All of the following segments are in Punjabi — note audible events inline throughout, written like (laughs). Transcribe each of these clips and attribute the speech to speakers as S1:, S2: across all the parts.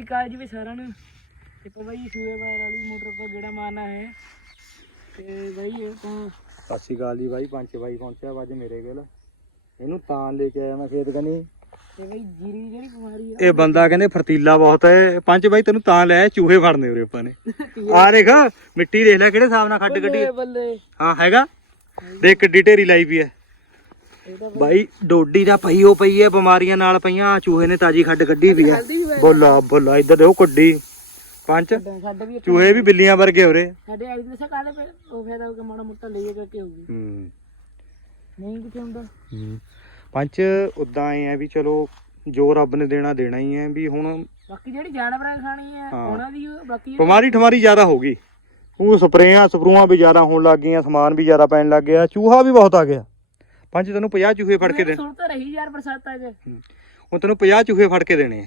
S1: ਸ੍ਰੀ ਅਕਾਲ ਜੀ ਵੀ ਸਾਰਿਆਂ ਨੂੰ। ਤੇ ਬਾਈ ਸੂਏ ਬਾਰ ਵਾਲੀ ਮੋਟਰ ਤੋਂ ਗੇੜਾ ਮਾਰਨਾ ਹੈ। ਤੇ ਬਾਈ ਇਹ ਤਾਂ
S2: ਸਤਿ ਸ਼੍ਰੀ ਅਕਾਲ ਜੀ ਬਾਈ ਪੰਜ ਬਾਈ ਪਹੁੰਚਿਆ ਅੱਜ ਮੇਰੇ ਕੋਲ। ਇਹਨੂੰ ਤਾਂ ਲੈ ਕੇ ਆਇਆ ਮੈਂ ਖੇਤ ਕਨੀ।
S1: ਤੇ ਬਾਈ ਜੀਰੀ ਜਿਹੜੀ ਬਿਮਾਰੀ ਆ।
S2: ਇਹ ਬੰਦਾ ਕਹਿੰਦੇ ਫਰਤੀਲਾ ਬਹੁਤ ਹੈ। ਪੰਜ ਬਾਈ ਤੈਨੂੰ ਤਾਂ ਲੈ ਆਇਆ, ਚੂਹੇ ਫੜਨੇ ਉਰੇ ਆਪਾਂ ਨੇ। (laughs) ਆ ਦੇਖ ਮਿੱਟੀ ਦੇਖ ਲੈ ਕਿਹੜੇ ਹਿਸਾਬ ਨਾਲ ਖੱਡ
S1: ਬੱਲੇ।
S2: ਹਾਂ ਹੈਗਾ? ਦੇਖ ਕਿੱਡੀ ਢੇਰੀ ਲਾਈ ਪਈ ਹੈ। ਬਾਈ ਡੋਡੀ ਦਾ ਪਈ ਉਹ ਪਈ ਹੈ ਬਿਮਾਰੀਆਂ ਨਾਲ ਪਈਆਂ ਚੂਹੇ ਨੇ ਤਾਜੀ ਖੱਡ ਕੱਢੀ ਹੈ
S1: ਵੀ ਬਾਈ
S2: ਬੋਲਾ ਬੋਲਾ ਇੱਧਰ ਦੇਖੋ ਕੱਢੀ ਪੰਜ। ਚੂਹੇ ਵੀ ਬਿੱਲੀਆਂ ਵਰਗੇ ਹੋਰੇ
S1: ਸਾਡੇ ਦੇ ਕਾਲੇ ਪੇ ਉਹ ਫਾਇਦਾ ਹੋ ਕੇ ਮਾੜਾ ਮੋਟਾ ਲਈਏ ਕਰਕੇ ਹੋਊਗੀ
S2: ਹੂੰ।
S1: ਨਹੀਂ ਕਿਥੇ ਹੁੰਦਾ?
S2: ਪੰਜ ਉਦਾਂ ਐ ਆ ਵੀ ਚਲੋ ਜੋ ਰੱਬ ਨੇ ਦੇਣਾ ਦੇਣਾ ਹੀ ਹੈ ਵੀ ਹੁਣ
S1: ਬਾਕੀ ਜਿਹੜੀ ਜਾਨਵਰਾਂ ਖਾਣੀ ਹੈ
S2: ਹਾਂ।
S1: ਉਹਨਾਂ ਦੀ ਬਾਕੀ
S2: ਬਿਮਾਰੀ ਠਮਾਰੀ ਜ਼ਿਆਦਾ ਹੋ ਗਈ। ਉਹ ਸਪਰੇਆਂ ਸਪਰੂਆਂ ਵੀ ਜ਼ਿਆਦਾ ਹੋਣ ਲੱਗ ਗਈਆਂ ਸਮਾਨ ਵੀ ਜ਼ਿਆਦਾ ਪੈਣ ਲੱਗ ਗਿਆ ਚੂਹਾ ਵੀ ਬਹੁਤ ਆ ਗਿਆ। ਪੰਜ ਤੈਨੂੰ 50 ਚੂਹੇ ਫੜ ਕੇ ਦੇ
S1: ਸੁਣ ਤਾਂ ਰਹੀ ਯਾਰ ਬਰਸਾਤਾਂ 'ਚ।
S2: ਹੁਣ ਤੈਨੂੰ 50 ਚੂਹੇ ਫੜ ਕੇ ਦੇਣੇ ਆ।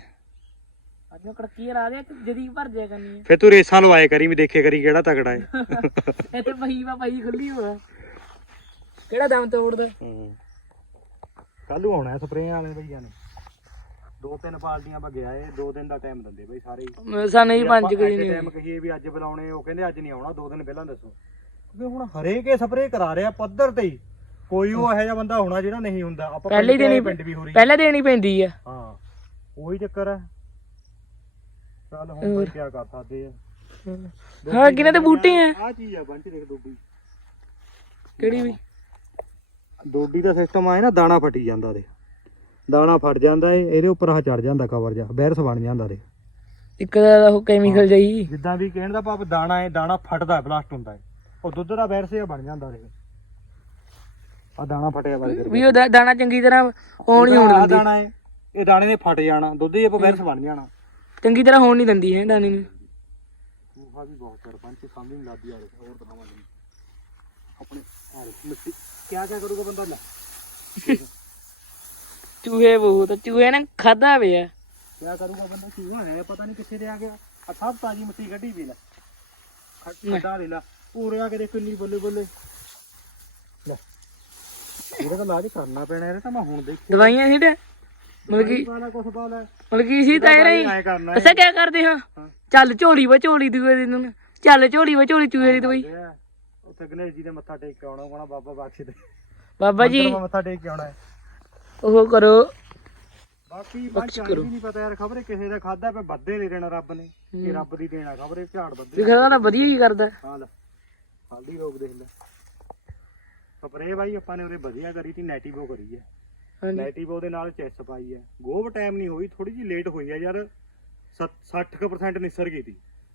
S1: ਅੱਜ ਕੜਕੀ ਲਾ ਦੇ ਜਦੀ ਭਰ ਜਾਇਆ ਕਰਨੀ
S2: ਫਿਰ ਤੂੰ ਰੇਸਾਂ ਲਵਾਏ ਕਰੀ ਵੀ ਦੇਖੇ ਕਰੀ ਕਿਹੜਾ ਤਕੜਾ ਹੈ
S1: ਹੈ (laughs) ਇੱਥੇ ਪਹੀ ਵਾ ਪਹੀ ਖੁੱਲੀ ਹੋਆ। ਕਿਹੜਾ ਦਮ ਤੋੜਦਾ?
S2: ਕੱਲ ਆਉਣਾ ਸਪਰੇਆਂ ਵਾਲੇ ਭਈਆ ਨੇ। ਦੋ ਤਿੰਨ ਪਾਲਟੀਆਂ ਬਗਿਆ ਏ ਦੋ ਦਿਨ ਦਾ ਟਾਈਮ ਦਿੰਦੇ ਬਈ ਸਾਰੇ
S1: ਸਾਨੂੰ ਹੀ ਪੰਜ ਕਰੀ ਨਹੀਂ
S2: ਟਾਈਮ ਕਹੀਏ ਵੀ ਅੱਜ ਬੁਲਾਉਣੇ ਉਹ ਕਹਿੰਦੇ ਅੱਜ ਨਹੀਂ ਆਉਣਾ ਦੋ ਦਿਨ ਪਹਿਲਾਂ ਦੱਸੋ। ਕਿਉਂਕਿ ਹੁਣ ਹਰੇਕ ਇਹ ਸਪਰੇਅ ਕਰਾ ਰਿਹਾ ਪੱਧਰ ਤੇ ਹੀ। ਕੋਈ ਉਹ ਇਹੋ ਜਿਹਾ ਬੰਦਾ ਹੋਣਾ ਜਿਹੜਾ ਨਹੀਂ ਹੁੰਦਾ। ਆਪਾਂ
S1: ਪਹਿਲੇ
S2: ਪਿੰਡ
S1: ਦੇਣੀ
S2: ਪਿੰਡ ਵੀ ਹੋ ਰਹੀ
S1: ਪਹਿਲਾਂ ਦੇਣੀ ਪੈਂਦੀ ਆ।
S2: ਹਾਂ ਉਹੀ ਚੱਕਰ ਹੈ। ਚੱਲ ਹੁਣ ਬਈ ਕੀ ਕਰ ਸਕਦੇ ਆ।
S1: ਹਾਂ। ਕਿਹਨਾਂ ਦੇ ਬੂਟੇ ਆ?
S2: ਆ ਚੀਜ਼ ਆ ਬੰਟੀ ਦੇਖ ਡੋਡੀ
S1: ਕਿਹੜੀ ਵੀ?
S2: ਡੋਡੀ ਦਾ ਸਿਸਟਮ ਆਏ ਨਾ ਦਾਣਾ ਫਟੀ ਜਾਂਦਾ ਦੇ ਦਾਣਾ ਫਟ ਜਾਂਦਾ ਏ ਇਹਦੇ ਉੱਪਰ ਆ ਚੜ ਜਾਂਦਾ ਕਵਰ ਜਾ ਵਾਇਰਸ ਬਣ ਜਾਂਦਾ ਦੇ
S1: ਇੱਕ ਦਾ ਉਹ ਕੈਮੀਕਲ ਜਾਈ
S2: ਜਿੱਦਾਂ ਵੀ ਕਹਿਣ ਦਾ ਭਾਵ ਦਾਣਾ ਏ ਦਾਣਾ ਫਟਦਾ ਬਲਾਸਟ ਹੁੰਦਾ ਏ। ਉਹ ਦੁੱਧ ਦਾ ਵਾਇਰਸ ਜਿਹਾ ਬਣ ਜਾਂਦਾ ਦੇ ਆ ਦਾਣਾ ਫਟਿਆ ਕਰਕੇ
S1: ਵੀ ਉਹ ਦਾ- ਦਾਣਾ ਚੰਗੀ ਤਰ੍ਹਾਂ ਉਹ ਨਹੀਂ ਹੋਣ
S2: ਆਹ
S1: ਦਿੰਦੀ।
S2: ਦਾਣਾ ਏ ਇਹ ਦਾਣੇ ਨੇ ਫਟ ਜਾਣਾ ਦੁੱਧ ਜੇ ਵਾਇਰਸ ਬਣ ਜਾਣਾ।
S1: ਚੰਗੀ ਤਰ੍ਹਾਂ ਹੋਣ ਨਹੀਂ ਦਿੰਦੀ ਹੈ ਦਾਣੇ ਨੂੰ।
S2: ਚੂਹਾ ਵੀ ਬਹੁਤ ਸਰਪੰਚ ਸਾਹਮਣੇ ਨਹੀਂ ਲੱਦੀ ਆ ਰਿਹਾ ਹੋਰ ਦਿਖਾਵਾਂ ਤੈਨੂੰ ਆਪਣੇ ਆ ਦੇਖ, ਮਿੱਟੀ ਕਿਆ ਕਿਆ ਕਰੂਗਾ ਬੰਦਾ ਲੈ।
S1: ਚੂਹੇ ਬਹੁਤ ਚੂਹੇ ਨੇ ਖਾਦਾ ਪਿਆ।
S2: ਕਿਆ ਕਰੂਗਾ ਬੰਦਾ ਚੂਹਾ ਹੈ ਪਤਾ ਨਹੀਂ ਕਿੱਥੇ ਦੇ ਆ ਗਿਆ। ਆ ਸਭ ਤਾਜੀ ਮਿੱਟੀ ਕੱਢੀ ਵੀ ਲੈ। ਖੱਡਾ ਦੇ ਲੈ। ਪੂਰੇ ਆ ਕੇ ਦੇਖ ਕਿੰਨੀ ਬੱਲੇ ਬੱਲੇ ਲੈ। ਇਹਦਾ ਤਾਂ ਇਲਾਜ ਕਰਨਾ ਪੈਣਾ ਇਹਦਾ ਤਾਂ ਮੈਂ ਹੁਣ ਦੇਖ
S1: ਦਵਾਈਆਂ ਸੀ ਤੇ ਮਤਲਬ ਕਿ
S2: ਕੁਛ
S1: ਮਤਲਬ ਕੀ ਸੀ ਤਾਂ ਇਹ ਰਹੀ
S2: ਐ ਕਰਨਾ
S1: ਅਸਾਂ ਕੀ ਕਰਦੇ ਹਾਂ। ਚੱਲ ਝੋਲੀ ਵਾ ਝੋਲੀ ਦੂਏ ਦਿਨ ਨੂੰ। ਚੱਲ ਝੋਲੀ ਵਾ ਝੋਲੀ ਚੂਹੇ ਦੀ ਦਵਾਈ।
S2: ਉੱਥੇ ਗਣੇਸ਼ ਜੀ ਦੇ ਮੱਥਾ ਟੇਕ ਕੇ ਆਉਣਾ ਕੋਣਾ ਬਾਬਾ ਬਖਸ਼ ਦੇ।
S1: ਬਾਬਾ ਜੀ।
S2: ਮੱਥਾ ਟੇਕ ਕੇ ਆਉਣਾ
S1: ਉਹ ਕਰੋ।
S2: ਬਾਕੀ ਬਾਕੀ ਨਹੀਂ ਪਤਾ ਯਾਰ ਖਬਰੇ ਕਿਸੇ ਦਾ ਖਾਦਾ ਪੇ ਬੱਦੇ ਦੇ ਦੇਣਾ ਰੱਬ ਨੇ। ਇਹ ਰੱਬ ਦੀ ਦੇਣਾ ਖਬਰੇ ਝਾੜ ਬੱਦੇ
S1: ਦਿਖਦਾ ਨਾ ਵਧੀਆ ਹੀ ਕਰਦਾ।
S2: ਹਾਂ ਲੈ। ਹਲਦੀ ਰੋਗ ਦੇਖ ਲੈ। ਸਪਰੇ ਬਾਈ ਆਪਾਂ ਨੇ ਉਹਦੇ ਵਧੀਆ ਕਰੀ ਤੀ ਨੈਟੀਵੋ ਕਰੀ ਹੈ। ਨੈਟੀਵੋ ਦੇ ਨਾਲ ਚੈਸ ਪਾਈ ਹੈ। ਗੋਬ ਟਾਈਮ ਨਹੀਂ ਹੋਈ ਥੋੜੀ ਜਿਹੀ ਲੇਟ ਹੋਈ ਹੈ ਯਾਰ। 60% ਨਿਸਰ ਗਈ ਤੀ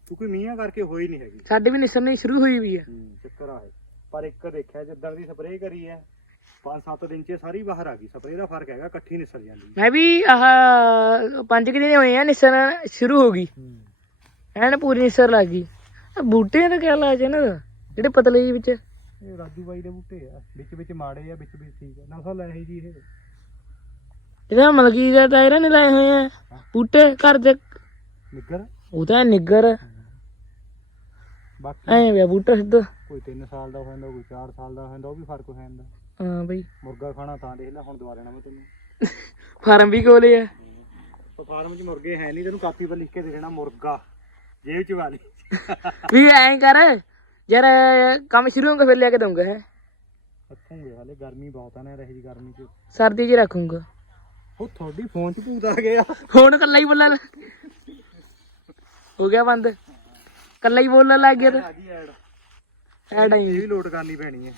S2: ਕਿਉਂਕਿ ਮੀਂਹਾਂ ਕਰਕੇ ਹੋਈ ਨਹੀਂ ਹੈਗੀ।
S1: ਸਾਡੇ ਵੀ ਨਿਸਰਨੀ ਸ਼ੁਰੂ ਹੋਈ ਵੀ
S2: ਹੂੰ। ਚੱਕਰ ਆ ਹੈ ਪਰ ਇੱਕ ਦੇਖਿਆ ਜਿੱਦਾਂ ਦੀ ਸਪਰੇ ਕਰੀ ਹੈ 5-7 ਦਿਨ ਚ ਸਾਰੀ ਬਾਹਰ ਆ ਗਈ। ਸਪਰੇ ਦਾ ਫ਼ਰਕ ਹੈਗਾ ਇਕੱਠੀ ਨਿਸਰ ਜਾਂਦੀ
S1: ਮੈਂ ਵੀ ਆਹ ਪੰਜ ਕੁ ਦਿਨ ਹੋਏ ਆ ਨਿਸਰ ਸ਼ੁਰੂ ਹੋ ਗਈ।
S2: ਹੂੰ।
S1: ਐਨ ਪੂਰੀ ਨਿਸਰ ਲੱਗ ਗਈ। ਬੂਟਿਆਂ ਦਾ ਕਿਆ ਲਾਜ ਇਹਨਾਂ ਦਾ? ਜਿਹੜੇ ਪਤਲੇ ਜਿਹੇ ਵਿੱਚ।
S2: ਇਹ ਰਾਜੂ ਬਾਈ ਦੇ ਬੂਟੇ ਆ। ਵਿੱਚ ਵਿੱਚ ਮਾੜੇ ਆ ਵਿੱਚ ਵਿੱਚ ਠੀਕ ਆ। ਨਸਲ ਹੈ ਜੀ ਇਹ।
S1: ਇਹਦਾ ਮਲਕੀ ਦਾ ਤਾਂ ਇਹਨਾਂ ਨੇ ਲਾਏ ਹੋਏ ਆ। ਬੂਟੇ ਘਰ ਦੇ।
S2: ਨਿੱਗਰ?
S1: ਉਹ ਤਾਂ ਨਿੱਗਰ।
S2: ਬਾਕੀ
S1: ਐ ਪਿਆ ਬੂਟਾ ਸਿੱਧਾ।
S2: ਕੋਈ 3 ਸਾਲ ਦਾ ਹੋ ਜਾਂਦਾ ਕੋਈ 4 ਸਾਲ ਦਾ ਹੋ ਜਾਂਦਾ ਉਹ ਵੀ ਫ਼ਰਕ ਹੋ ਜਾਂਦਾ।
S1: ਹਾਂ ਬਈ।
S2: ਮੁਰਗਾ ਖਾਣਾ ਤਾਂ ਦੇਖ ਲੈ ਹੁਣ ਦੁਬਾਰਾ ਨਾ ਮੈਂ ਤੈਨੂੰ।
S1: ਫਾਰਮ ਵੀ ਕੋਲੇ ਆ।
S2: ਉਹ ਫਾਰਮ 'ਚ ਮੁਰਗੇ ਹੈ ਨਹੀਂ ਤੈਨੂੰ ਕਾਪੀ 'ਤੇ ਲਿਖ ਕੇ ਦੇ ਦੇਣਾ ਮੁਰਗਾ। ਜੇਬ 'ਚ ਵਾਲੀ
S1: ਵੀ ਐਂ ਕਰ। ਯਾਰ ਕੰਮ ਸ਼ੁਰੂ ਹੋਊਗਾ ਫਿਰ ਲਿਆ ਕੇ ਦਊਂਗਾ ਹੈ
S2: ਰੱਖੂਗੇ ਹਾਲੇ ਗਰਮੀ ਬਹੁਤ ਆ ਨਾ ਰਹੀ ਜੀ ਗਰਮੀ 'ਚ।
S1: ਸਰਦੀ 'ਚ ਰੱਖੂੰਗਾ।
S2: ਉਹ ਤੁਹਾਡੀ ਫੋਨ 'ਚ ਭੂਤ ਆ ਗਿਆ।
S1: ਹੁਣ ਕੱਲਾ ਹੀ ਬੋਲਣ ਹੋ ਗਿਆ ਬੰਦ। ਕੱਲਾ ਹੀ ਬੋਲਣ ਲੱਗ ਗਿਆ
S2: ਆ ਗਈ ਐਡ ਇਹ ਵੀ ਲੋਡ ਕਰਨੀ ਪੈਣੀ ਹੈ।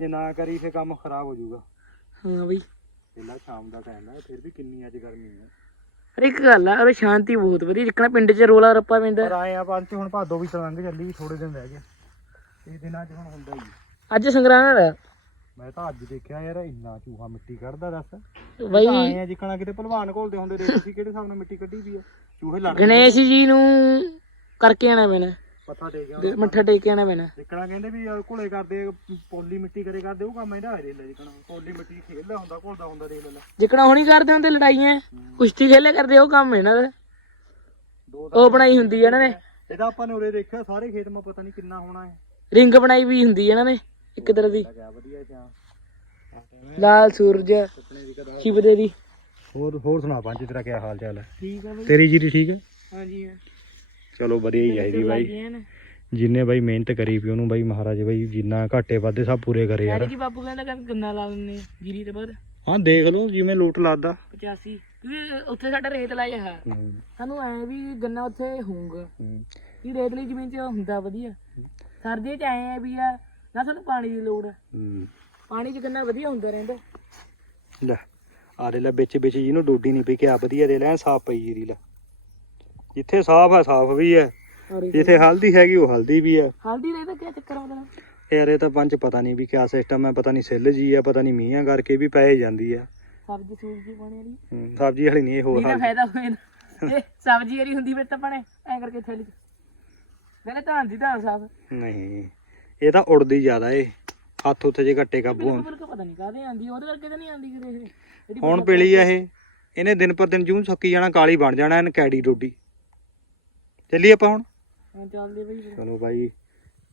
S2: ਜੇ ਨਾ ਕਰੀ ਫੇ ਕੰਮ ਖਰਾਬ ਹੋ ਜਾਊਗਾ।
S1: ਹਾਂ ਬਈ।
S2: ਪਹਿਲਾਂ ਸ਼ਾਮ ਦਾ ਟਾਈਮ ਹੈ ਫਿਰ ਵੀ ਕਿੰਨੀ ਅੱਜ ਗਰਮੀ ਹੈ।
S1: ਪਰ ਇੱਕ ਗੱਲ ਆ ਉਹ ਸ਼ਾਂਤੀ ਬਹੁਤ ਵਧੀਆ ਜਿੱਕਣਾ ਪਿੰਡ 'ਚ ਰੋਲਾ ਰੱਪਾ ਪੈਂਦਾ।
S2: ਪਰ ਆਏ ਆ ਪੰਜ ਹੁਣ ਭਾਦੋ ਵੀ ਚਲੰਗ ਚੱਲੀ ਥੋੜੇ ਦਿਨ ਰਹਿ ਗਏ। ਇਹ ਦਿਨਾਂ 'ਚ ਹੁਣ ਹੁੰਦਾ ਹੀ ਹੈ।
S1: ਅੱਜ ਸੰਗਰਾਂਦ
S2: ਮੈਂ ਤਾਂ ਅੱਜ ਦੇਖਿਆ ਯਾਰ ਇੰਨਾ ਚੂਹਾ ਮਿੱਟੀ ਕੱਢਦਾ ਦੱਸ।
S1: ਬਈ
S2: ਆਏ ਆ ਜਿੱਕਣਾ ਕਿਤੇ ਭਲਵਾਨ ਘੋਲਦੇ ਹੁੰਦੇ ਦੇਖ ਤੁਸੀਂ ਕਿਹੜੇ ਹਿਸਾਬ ਨਾਲ ਮਿੱਟੀ ਕੱਢੀ ਵੀ ਆ। ਚੂਹੇ ਲੜ
S1: ਗਣੇਸ਼ ਜੀ ਨੂੰ ਕਰਕੇ ਆਣਾ ਪੈਣਾ।
S2: ਪੱਥਾ ਟੇਕ
S1: ਗ- ਮੱਥਾ ਟੇਕ ਆਣਾ ਪੈਣਾ।
S2: ਜਿੱਕਣਾ ਕਹਿੰਦੇ ਵੀ ਘੋਲੇ ਕਰਦੇ ਪੋਲੀ ਮਿੱਟੀ ਕਰੇ ਕਰਦੇ ਉਹ ਕੰਮ ਇਹਦਾ ਹੈ ਲੈ ਜਿੱਕਣਾ। ਪੋਲੀ ਮਿੱਟੀ ਖੇਲਦਾ ਹੁੰਦਾ ਘੋਲਦਾ ਹੁੰਦਾ ਦੇਖ ਲੈ
S1: ਜਿੱਕਣਾ ਹੁਣੀ ਕਰਦੇ ਹੁੰਦੇ ਲੜਾਈਆਂ ਕੁਸ਼ਤੀ ਖੇਲੇ ਕਰਦੇ ਉਹ ਕੰਮ ਇਹਨਾਂ ਦਾ। ਉਹ ਬਣਾਈ ਹੁੰਦੀ ਆ ਇਹਨਾਂ ਨੇ।
S2: ਇਹਦਾ ਆਪਾਂ ਨੇ ਉਰੇ ਦੇਖਿਆ ਸਾਰੇ ਖੇਤ ਮਾ ਪਤਾ ਨਹੀਂ ਕਿੰਨਾ ਹੋਣਾ ਹੈ।
S1: ਰਿੰਗ ਬਣਾਈ ਵੀ ਹੁੰਦੀ ਇਹਨਾਂ ਨੇ ਇੱਕ ਤਰ੍ਹਾਂ ਦੀ।
S2: ਵਧੀਆ
S1: ਲਾਲ ਸੂਰਜ
S2: ਸੁਪਨੇ ਦੀ
S1: ਦੀ।
S2: ਹੋਰ ਹੋਰ ਸੁਣਾ ਪੰਜ ਤੇਰਾ ਕੀ ਹਾਲ ਚਾਲ ਹੈ?
S1: ਠੀਕ ਆ ਬਈ।
S2: ਤੇਰੀ ਜੀਰੀ ਠੀਕ ਹੈ?
S1: ਹਾਂਜੀ
S2: ਚਲੋ ਵਧੀਆ ਹੀ ਚਾਹੀਦੀ ਬਾਈ। ਜਿੰਨੇ ਬਾਈ ਮਿਹਨਤ ਕਰੀ ਵੀ ਉਹਨੂੰ ਬਾਈ ਮਹਾਰਾਜ ਬਾਈ ਜਿੰਨਾ ਘਾਟੇ ਵਾਧੇ ਸਭ ਪੂਰੇ ਕਰੇ
S1: ਯਾਰ।
S2: ਯਾਰ
S1: ਕੀ ਬਾਪੂ ਕਹਿੰਦਾ ਕਿ ਗੰਨਾ ਲਾ ਆ ਜੀਰੀ ਤੇ ਬਾਅਦ।
S2: ਹਾਂ ਦੇਖ ਲਓ ਜਿਵੇਂ ਲੋਟ ਲਾਦਾ।
S1: 85 ਕਿਉਂਕਿ ਉੱਥੇ ਸਾਡਾ ਰੇਤ ਲਾਇਆ ਹੈ। ਸਾਨੂੰ ਐ ਵੀ ਗੰਨਾ ਉੱਥੇ ਹੋਊਗਾ। ਇਹ ਰੇਤਲੀ ਜ਼ਮੀਨ 'ਚ ਹੁੰਦਾ ਵਧੀਆ। ਸਰਦੀ 'ਚ ਐ ਵੀ ਆ ਨਾ ਸਾਨੂੰ ਪਾਣੀ ਦੀ ਲੋੜ ਆ। ਪਾਣੀ 'ਚ ਗੰਨਾ ਵਧੀਆ ਹੁੰਦਾ ਰਹਿੰਦਾ।
S2: ਲੈ ਆ ਦੇ ਲੈ ਵਿੱਚ ਵਿੱਚ ਜਿਹਨੂੰ ਡੋਡੀ ਨਹੀਂ ਪਈ ਕਿਆ ਵਧੀਆ ਦੇ ਲੈ ਸਾਫ਼ ਪਈ ਜੀਰੀ ਲੈ। ਜਿੱਥੇ ਸਾਫ਼ ਆ ਸਾਫ਼ ਵੀ ਹੈ ਜਿੱਥੇ ਹਲਦੀ ਹੈਗੀ ਉਹ ਹਲਦੀ ਵੀ ਹੈ
S1: ਹਲਦੀ ਰੇਤ ਕੀ ਚੱਕਰ ਆਉਂਦਾ
S2: ਯਾਰ ਇਹ ਤਾਂ ਪੰਜ ਪਤਾ ਨਹੀਂ ਵੀ ਕਿਆ ਸਿਸਟਮ ਹੈ ਪਤਾ ਨਹੀਂ ਸਿੱਲ ਜੀ ਹੈ ਪਤਾ ਨਹੀਂ ਮੀਂਹਾਂ ਕਰਕੇ ਵੀ ਪੈ ਜਾਂਦੀ ਆ।
S1: ਸਬਜ਼ੀ ਸੂਬਜੀ ਪਾਣੀ ਵਾਲੀ।
S2: ਹੂੰ, ਸਬਜ਼ੀ ਵਾਲੀ ਨਹੀਂ ਇਹ ਹੋਰ
S1: ਤਾਂ
S2: ਹਲਦੀ।
S1: ਫਾਇਦਾ ਹੋਏ ਨਾ। ਇਹ ਸਬਜ਼ੀ ਵਾਲੀ ਹੁੰਦੀ ਫਿਰ ਤਾਂ ਬਣੇ ਐ ਕਰਕੇ ਥੈਲੀ ਪਹਿਲੇ ਧਾਨ ਦੀ ਧਾਨ ਸਾਫ਼।
S2: ਨਹੀਂ ਇਹ ਤਾਂ ਉੜਦੀ ਜ਼ਿਆਦਾ ਏ। ਹੱਥ ਉੱਥੇ ਜੇ ਘੱਟੇ ਕਾਬੂ
S1: ਬਿਲਕੁਲ ਪਤਾ ਨਹੀਂ ਕਾਹਦੇ ਆਂਦੀ ਉਹਦੇ ਕਰਕੇ ਤਾਂ ਨਹੀਂ ਆਂਦੀ ਕਿਤੇ ਇਹ।
S2: ਹੁਣ ਪੀਲੀ ਆ ਇਹ। ਇਹਨੇ ਦਿਨ ਪਰ ਦਿਨ ਜੂੰ ਸੱਕੀ ਜਾਣਾ ਕਾਲੀ ਬਣ ਜਾਣਾ ਇਹਨ ਕੈੜੀ ਡੋਡੀ। ਚੱਲੀ ਆਪਾਂ ਹੁਣ।
S1: ਹਾਂ, ਚੱਲਦੇ ਬਈ ਫਿਰ।
S2: ਚਲੋ ਬਾਈ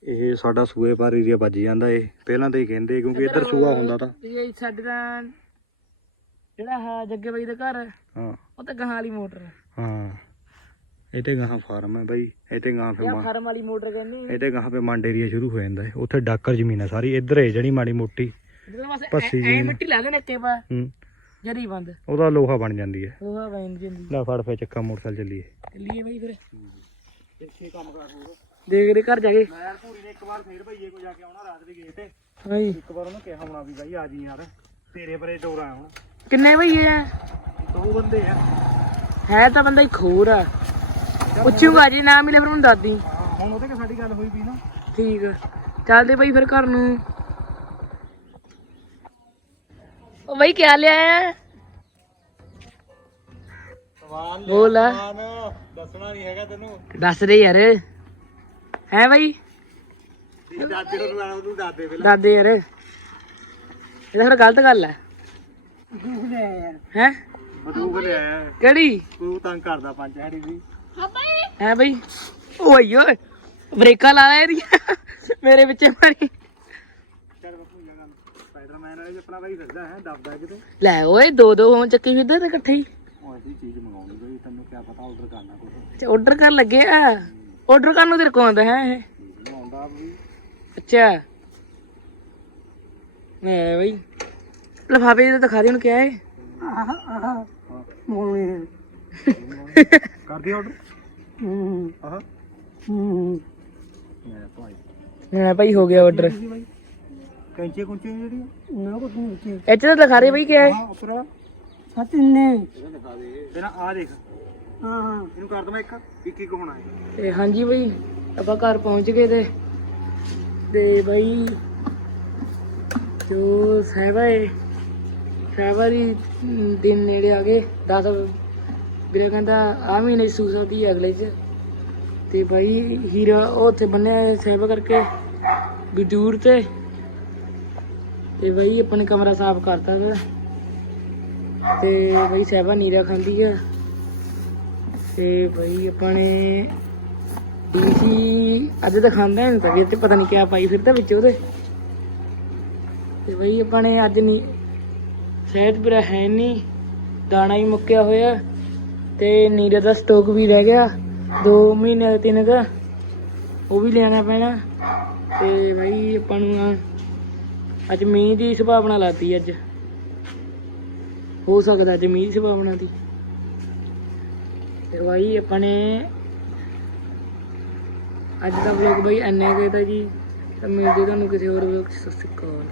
S2: ਇਹ ਸਾਡਾ ਸੂਏ ਪਰ ਏਰੀਆ ਵੱਜ ਜਾਂਦਾ ਏ। ਪਹਿਲਾਂ ਤਾਂ ਹੀ ਕਹਿੰਦੇ ਕਿਉਂਕਿ ਇੱਧਰ ਸੂਆ ਹੁੰਦਾ ਤਾਂ।
S1: ਇਹ ਸਾਡੇ ਤਾਂ ਜਿਹੜਾ ਹੈ ਜੱਗੇ ਬਾਈ ਦਾ ਘਰ ਹੈ,
S2: ਹਾਂ।
S1: ਉਹ ਤਾਂ ਗਾਂ ਵਾਲੀ ਮੋਟਰ ਹੈ
S2: ਹਾਂ। ਇਹ ਤੇ ਗਾਹਾਂ ਫਾਰਮ ਹੈ ਬਾਈ ਇਹ ਤੇ ਗਾਹਾਂ ਫੇ
S1: ਇਹ ਫਾਰਮ ਵਾਲੀ ਮੋਟਰ ਕਹਿੰਦੇ।
S2: ਇਹ ਤੇ ਗਾਹਾਂ ਫੇ ਮੰਡ ਏਰੀਆ ਸ਼ੁਰੂ ਹੋ ਜਾਂਦਾ ਏ ਉੱਥੇ ਡਾਕਰ ਜ਼ਮੀਨ ਹੈ ਸਾਰੀ ਇੱਧਰ ਏ ਜਿਹੜੀ ਮਾੜੀ ਮੋਟੀ।
S1: ਜਿਹਦੇ ਬਸ
S2: ਪੱਸੀ
S1: ਐ
S2: ਜਿਹੀ
S1: ਮਿੱਟੀ ਲਾ ਦੇਣ ਇੱਕੇ ਪਾ
S2: ਹੂੰ।
S1: ਜਰੀ ਬੰਦ।
S2: ਉਹਦਾ ਲੋਹਾ ਬਣ ਜਾਂਦੀ ਹੈ।
S1: ਉਹ ਹਵਾ ਇੰਜ ਜਾਂਦੀ
S2: ਲੈ ਫੜ ਫੇ ਚੱਕਾ ਮੋਟਰਸਾਈਕਲ ਚੱਲੀਏ।
S1: ਚੱਲੀਏ ਬਾਈ ਫਿਰ।
S2: ਇੱਥੇ ਕੰਮ ਕਰ ਹੋਰ।
S1: ਦੇਖਦੇ ਘਰ ਜਾ ਕੇ।
S2: ਮੈਂ ਯਾਰ ਪੂਰੀ ਨੇ ਇੱਕ ਵਾਰ ਫੇਰ ਭਈਏ ਕੋ ਜਾ ਕੇ ਆਉਣਾ ਰਾਤ ਦੀ ਗਏ ਤੇ।
S1: ਹਾਂਜੀ
S2: ਇੱਕ ਵਾਰ ਉਹਨੂੰ ਕਿਹਾ ਹੋਣਾ ਵੀ ਬਾਈ ਆ ਜੀ ਯਾਰ ਤੇਰੇ ਪਰੇ ਡੋਰਾ ਹੁਣ।
S1: ਕਿੰਨੇ ਭਈਏ ਆ?
S2: ਦੋ ਬੰਦੇ ਆ।
S1: ਹੈ ਤਾਂ ਬੰਦਾ ਹੀ ਖੋਰ ਆ। ਪੁੱਛੂਗਾ ਜੀ ਨਾ ਮਿਲੇ ਫਿਰ ਮੈਨੂੰ ਦਾਦੀ
S2: ਹਾਂ, ਹੁਣ ਉਹਦੇ ਕੇ ਸਾਡੀ ਗੱਲ ਹੋਈ ਵੀ ਨਾ।
S1: ਠੀਕ ਆ। ਚੱਲਦੇ ਬਈ ਫਿਰ ਘਰ ਨੂੰ। ਉਹ ਬਈ ਕਿਆ ਲਿਆ ਹੈ
S2: ਸਵਾਲ
S1: ਬੋਲ।
S2: ਦੱਸਣਾ ਨਹੀਂ ਹੈਗਾ ਤੈਨੂੰ।
S1: ਦੱਸ ਦੇ ਯਾਰ। ਹੈ ਬਈ?
S2: ਦਾਦੇ ਨੂੰ ਆਣਾ ਉਹਨੂੰ ਦਾਦੇ ਵੇਲੇ
S1: ਦਾਦੇ ਯਾਰ। ਇਹ ਤਾਂ ਫਿਰ ਗਲਤ ਗੱਲ ਹੈ ਹੈ?
S2: ਬਦੂਕ ਲਿਆ।
S1: ਕਿਹੜੀ?
S2: ਤੂੰ ਤੰਗ ਕਰਦਾ ਪੰਜ ਹੈੜੀ ਦੀ
S1: ਹੈ ਬਈ। ਓਏ ਓਏ ਬ੍ਰੇਕਾਂ ਲਾ ਲੈ ਇਹਦੀ ਮੇਰੇ ਵਿੱਚੇ ਮਾਰੀ।
S2: ਚੱਲ ਬੱਪੂ ਜਾ ਗੱਲ ਸਪਾਈਡਰਮੈਨ ਵਾਲੇ ਆਪਣਾ ਬਾਈ ਫਿਰਦਾ ਹੈ ਦੱਬਦਾ ਕਿਤੇ।
S1: ਲੈ ਓਏ ਦੋ ਦੋ ਹੋਂ ਚੱਕੀ ਫਿਰਦੇ ਤੇ ਇਕੱਠੇ ਹੀ।
S2: ਉਹ ਐਸੀ ਚੀਜ਼ ਮੰਗਾਉਣੀ ਬਈ ਤੈਨੂੰ ਕੀ ਪਤਾ ਆਰਡਰ ਕਰਨਾ ਕੁਝ
S1: ਆਰਡਰ ਕਰਨ ਲੱਗੇ ਆ। ਆਰਡਰ ਕਰਨ ਨੂੰ ਤੇਰੇ ਕੋਲ ਆਉਂਦਾ ਹੈ ਇਹ।
S2: ਆਉਂਦਾ ਵੀ।
S1: ਅੱਛਾ। ਮੈਂ ਬਈ। ਲਫਾਫੇ ਤਾਂ ਦਿਖਾ ਦੇ ਹੁਣ ਕਿਆ ਹੈ
S2: ਕਰਦੀ ਆਰਡਰ
S1: ਹੂੰ।
S2: ਆਹ।
S1: ਹੂੰ।
S2: ਭਾਈ
S1: ਹਾਂ ਭਾਈ ਹੋ ਗਿਆ ਆਰਡਰ
S2: ਬਾਈ। ਕੈਂਚੀ ਕੁੰਚੀ ਜਿਹੜੀਆਂ?
S1: ਨਾ ਕੁਝ ਨਹੀਂ ਇੱਥੇ ਤਾਂ ਦਿਖਾ ਦੇ ਬਈ ਕਿਆ ਹੈ।
S2: ਹਾਂ ਉਪਰ
S1: ਨੇ।
S2: ਤੇਰਾ ਆ ਦੇਖ।
S1: ਹਾਂ ਹਾਂ।
S2: ਇਹਨੂੰ ਕਰ ਦਵਾਂ ਇੱਕ। ਇੱਕ ਇੱਕ ਹੋਣਾ ਹੈ।
S1: ਤੇ ਹਾਂਜੀ ਬਈ ਆਪਾਂ ਘਰ ਪਹੁੰਚ ਗਏ ਤੇ। ਤੇ ਬਈ ਜੋ ਸਾਹਿਬਾ ਹੈ ਸਾਹਿਬਾ ਦੀ ਅਮ, ਦਿਨ ਨੇੜੇ ਆ ਗਏ। 10 ਵੀਰੇ ਕਹਿੰਦਾ ਆ ਮਹੀਨੇ ਦੀ ਸੂਸਾ ਦੀ ਅਗਲੇ ਚ। ਤੇ ਬਾਈ ਹੀਰਾ ਉਹ ਉੱਥੇ ਬੰਨਿਆ ਹੋਇਆ ਕਰਕੇ, ਵੀ ਦੂਰ ਤੇ। ਤੇ ਬਈ ਆਪਣੇ ਕਮਰਾ ਸਾਫ਼ ਕਰਤਾ ਵਾ ਤੇ ਬਈ ਸਾਹਿਬਾ ਨੀਰਾ ਖਾਂਦੀ ਆ। ਤੇ ਬਾਈ ਆਪਾਂ ਨੇ ਡੀਸੀ ਅੱਜ ਤਾਂ ਖਾਂਦਾ ਨਹੀਂ ਤਾਂ ਤੇ ਪਤਾ ਨਹੀਂ ਕਿਆ ਪਾਈ ਫਿਰਦਾ ਵਿੱਚ ਉਹਦੇ। ਤੇ ਬਾਈ ਆਪਾਂ ਨੇ ਅੱਜ ਨਹੀਂ ਸ਼ਾਇਦ ਮੇਰਾ ਹੈ ਨਹੀਂ ਦਾਣਾ ਹੀ ਮੁੱਕਿਆ ਹੋਇਆ। ਤੇ ਨੀਰੇ ਦਾ ਸਟਾਕ ਵੀ ਰਹਿ ਗਿਆ। 2 ਮਹੀਨੇ ਤਿੰਨ ਦਾ ਉਹ ਵੀ ਲੈਣਾ ਪੈਣਾ। ਤੇ ਬਈ ਆਪਾਂ ਨੂੰ ਅੱਜ ਮੀਂਹ ਦੀ ਸੰਭਾਵਨਾ ਲਾਤੀ ਅੱਜ। ਹੋ ਸਕਦਾ ਅੱਜ ਮੀਂਹ ਦੀ ਸੰਭਾਵਨਾ ਦੀ। ਤੇ ਬਾਈ ਆਪਾਂ ਨੇ ਅੱਜ ਦਾ ਵਲੌਗ ਬਾਈ ਐਨੇ ਕੁ ਦਾ ਜੀ। ਤਾਂ ਮਿਲਦੇ ਤੁਹਾਨੂੰ ਕਿਸੇ ਹੋਰ ਵਲੌਗ 'ਚ। ਸਤਿ ਸ਼੍ਰੀ ਅਕਾਲ।